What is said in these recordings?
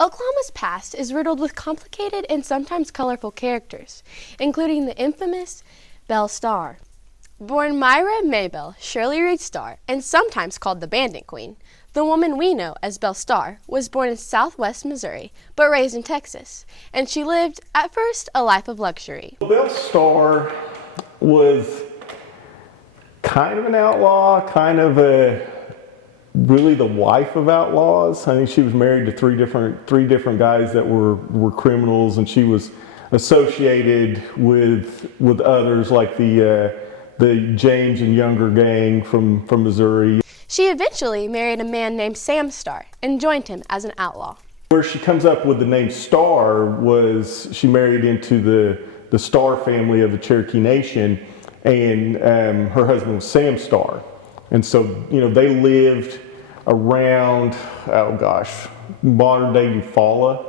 Oklahoma's past is riddled with complicated and sometimes colorful characters, including the infamous Belle Starr. Born Myra Maybelle Shirley Reed Starr, and sometimes called the Bandit Queen, the woman we know as Belle Starr was born in southwest Missouri, but raised in Texas, and she lived, at first, a life of luxury. Belle Starr was kind of an outlaw, kind of really the wife of outlaws. I think she was married to three different guys that were criminals, and she was associated with others like the James and Younger gang from Missouri. She eventually married a man named Sam Starr and joined him as an outlaw. Where she comes up with the name Starr was she married into the Starr family of the Cherokee Nation, and her husband was Sam Starr. And so, they lived around, modern day Eufaula,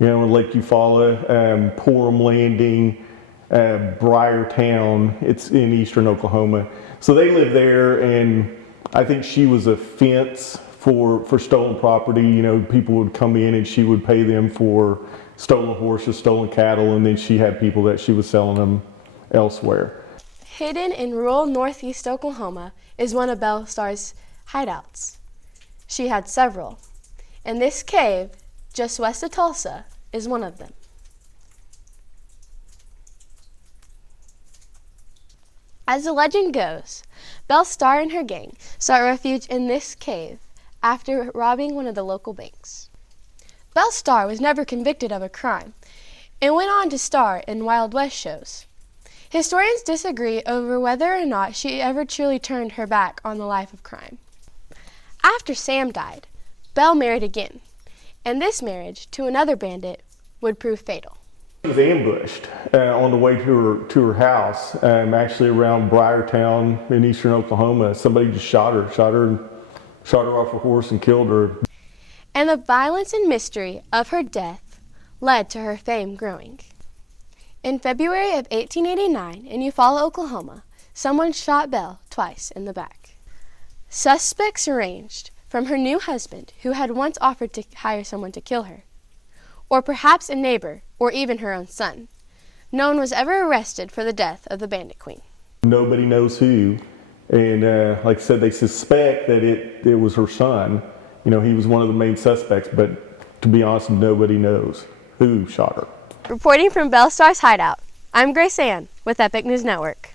Lake Eufaula, Porum Landing, Briartown. It's in eastern Oklahoma. So they lived there, and I think she was a fence for stolen property. People would come in and she would pay them for stolen horses, stolen cattle, and then she had people that she was selling them elsewhere. Hidden in rural northeast Oklahoma is one of Belle Starr's hideouts. She had several, and this cave, just west of Tulsa, is one of them. As the legend goes, Belle Starr and her gang sought refuge in this cave after robbing one of the local banks. Belle Starr was never convicted of a crime and went on to star in Wild West shows. Historians disagree over whether or not she ever truly turned her back on the life of crime. After Sam died, Belle married again, and this marriage to another bandit would prove fatal. She was ambushed on the way to her house, actually around Briartown in eastern Oklahoma. Somebody just shot her off her horse and killed her. And the violence and mystery of her death led to her fame growing. In February of 1889, in Eufaula, Oklahoma, someone shot Belle twice in the back. Suspects ranged from her new husband, who had once offered to hire someone to kill her, or perhaps a neighbor, or even her own son. No one was ever arrested for the death of the Bandit Queen. Nobody knows who, and like I said, they suspect that it was her son. He was one of the main suspects, but to be honest, nobody knows who shot her. Reporting from Belle Starr's hideout, I'm Grace Ann with Epic News Network.